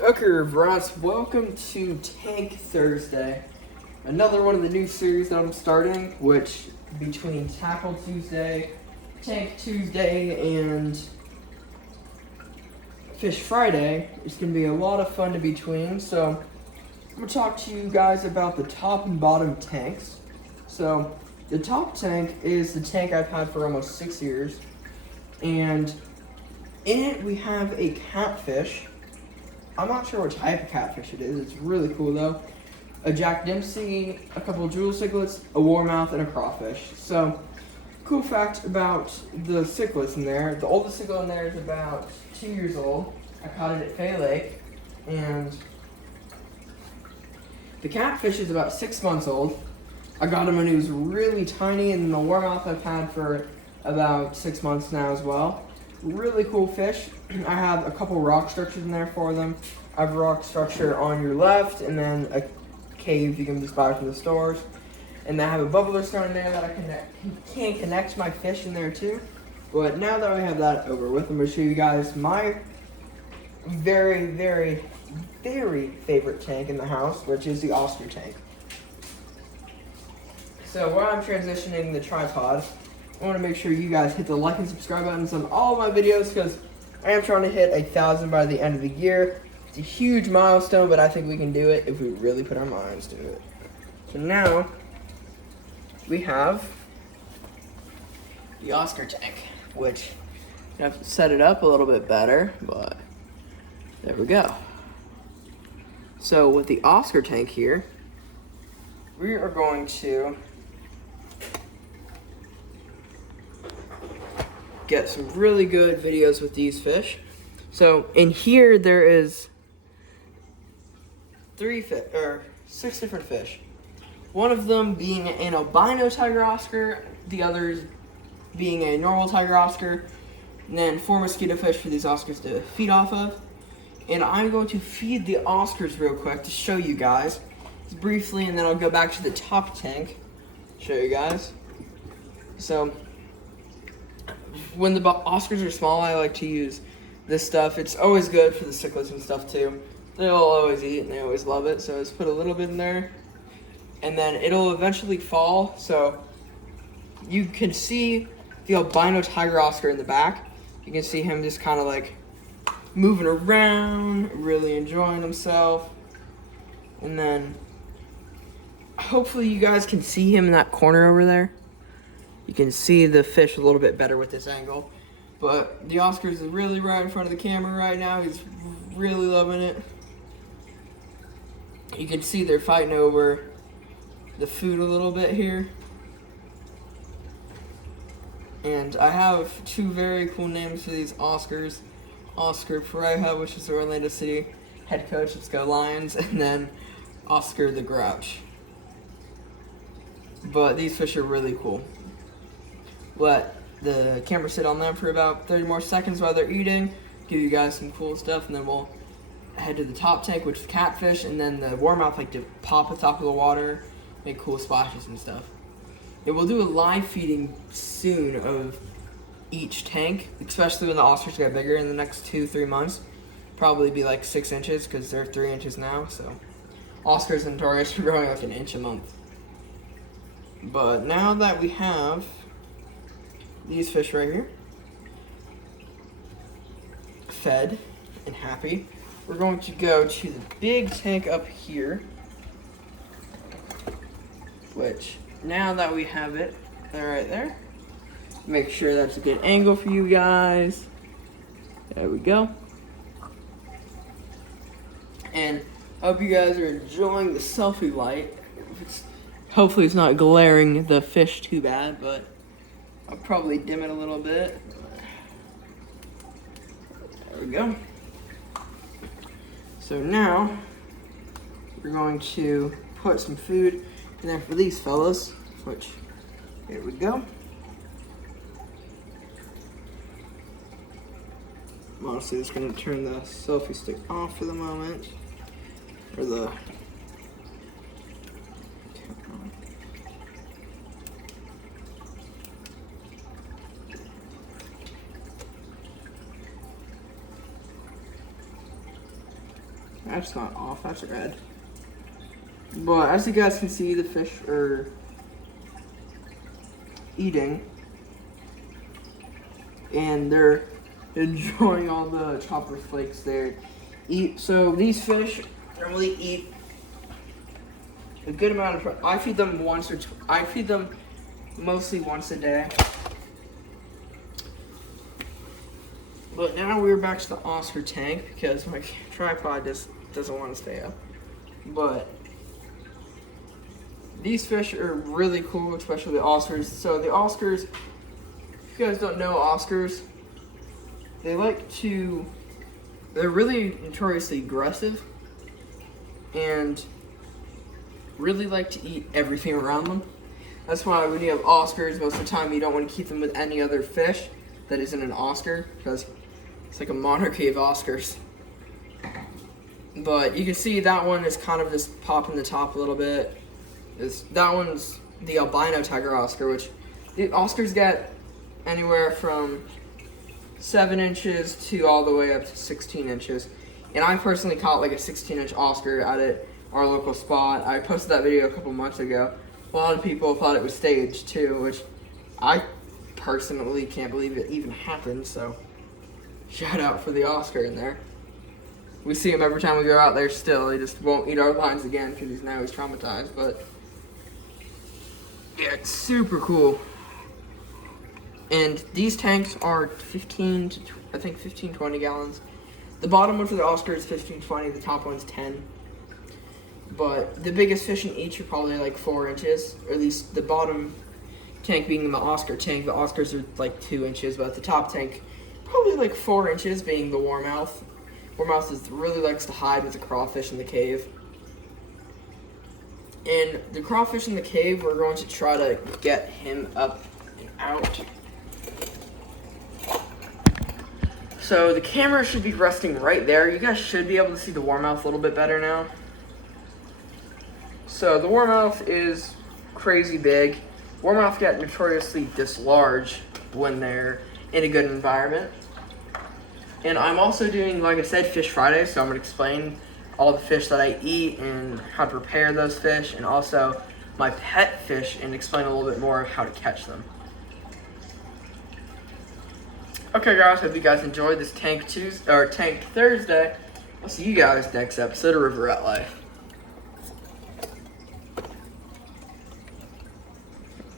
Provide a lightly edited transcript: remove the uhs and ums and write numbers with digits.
Okay, Ross, welcome to Tank Thursday. Another one of the new series that I'm starting, which between Tackle Tuesday, Tank Tuesday, and Fish Friday, it's going to be a lot of fun in between. So I'm going to talk to you guys about the top and bottom tanks. So the top tank is the tank I've had for almost 6 years, and in it we have a catfish. I'm not sure what type of catfish it is. It's really cool though. A Jack Dempsey, a couple of jewel cichlids, a warmouth, and a crawfish. So, cool fact about the cichlids in there. The oldest cichlid in there is about 2 years old. I caught it at Fay Lake. And the catfish is about 6 months old. I got him when he was really tiny, and the warmouth I've had for about 6 months now as well. Really cool fish. I have a couple rock structures in there for them. I have a rock structure on your left, and then a cave you can just buy from the stores. And I have a bubbler stone in there that I can connect my fish in there too. But now that I have that over with, I'm going to show you guys my very, very, very favorite tank in the house, which is the Oscar tank. So while I'm transitioning the tripod, I want to make sure you guys hit the like and subscribe buttons on all of my videos, because I am trying to hit 1,000 by the end of the year. It's a huge milestone, but I think we can do it if we really put our minds to it. So now we have the Oscar tank, which I have to set it up a little bit better, but there we go. So with the Oscar tank here, we are going to get some really good videos with these fish. So in here there is 6 different fish. One of them being an albino tiger Oscar, the others being a normal tiger Oscar, and then 4 mosquito fish for these Oscars to feed off of. And I'm going to feed the Oscars real quick to show you guys, just briefly, and then I'll go back to the top tank, show you guys. So when the Oscars are small, I like to use this stuff. It's always good for the cichlids and stuff too. They'll always eat and they always love it. So just put a little bit in there, and then it'll eventually fall. So you can see the albino tiger Oscar in the back. You can see him just kind of like moving around, really enjoying himself. And then hopefully you guys can see him in that corner over there. You can see the fish a little bit better with this angle. But the Oscar's really right in front of the camera right now. He's really loving it. You can see they're fighting over the food a little bit here. And I have 2 very cool names for these Oscars. Oscar Pareja, which is the Orlando City head coach. Let's go Lions. And then Oscar the Grouch. But these fish are really cool. Let the camera sit on them for about 30 more seconds while they're eating, give you guys some cool stuff, and then we'll head to the top tank, which is catfish, and then the warmouth like to pop at the top of the water, make cool splashes and stuff. And we'll do a live feeding soon of each tank, especially when the Oscars get bigger in the next 2-3 months. Probably be like 6 inches, because they're 3 inches now, so Oscars and Taurus are growing like 1 inch a month. But now that we have these fish right here fed and happy, we're going to go to the big tank up here, which now that we have it right there, make sure that's a good angle for you guys. There we go. And I hope you guys are enjoying the selfie light. Hopefully it's not glaring the fish too bad, but I'll probably dim it a little bit. There we go. So now we're going to put some food in there for these fellas, which, here we go. I'm honestly just going to turn the selfie stick off for the moment, or the That's not off, that's red. But as you guys can see, the fish are eating. And they're enjoying all the chopper flakes there. So these fish normally eat a good amount of. I feed them I feed them mostly once a day. But now we're back to the Oscar tank because my tripod just doesn't want to stay up. But these fish are really cool, especially the Oscars. So the Oscars, if you guys don't know Oscars, they're really notoriously aggressive and really like to eat everything around them. That's why when you have Oscars, most of the time you don't want to keep them with any other fish that isn't an Oscar, because it's like a monarchy of Oscars. But you can see that one is kind of just popping the top a little bit. That one's the albino tiger Oscar, which the Oscars get anywhere from 7 inches to all the way up to 16 inches. And I personally caught like a 16-inch Oscar at our local spot. I posted that video a couple months ago. A lot of people thought it was staged too, which I personally can't believe it even happened, so shout out for the Oscar in there. We see him every time we go out there still. He just won't eat our lines again because he's traumatized, but yeah, it's super cool. And these tanks are 15 to 20 gallons. The bottom one for the Oscar is 15, 20. The top one's 10. But the biggest fish in each are probably like 4 inches, or at least the bottom tank being the Oscar tank. The Oscars are like 2 inches, but the top tank probably like 4 inches, being the warmouth. Warmouth really likes to hide with the crawfish in the cave. And the crawfish in the cave, we're going to try to get him up and out. So the camera should be resting right there. You guys should be able to see the warmouth a little bit better now. So the warmouth is crazy big. Warmouth get notoriously this large when they're in a good environment. And I'm also doing, like I said, Fish Friday, so I'm going to explain all the fish that I eat and how to prepare those fish, and also my pet fish, and explain a little bit more of how to catch them. Okay guys, hope you guys enjoyed this Tank Thursday. I'll see you guys next episode of Riverette Life.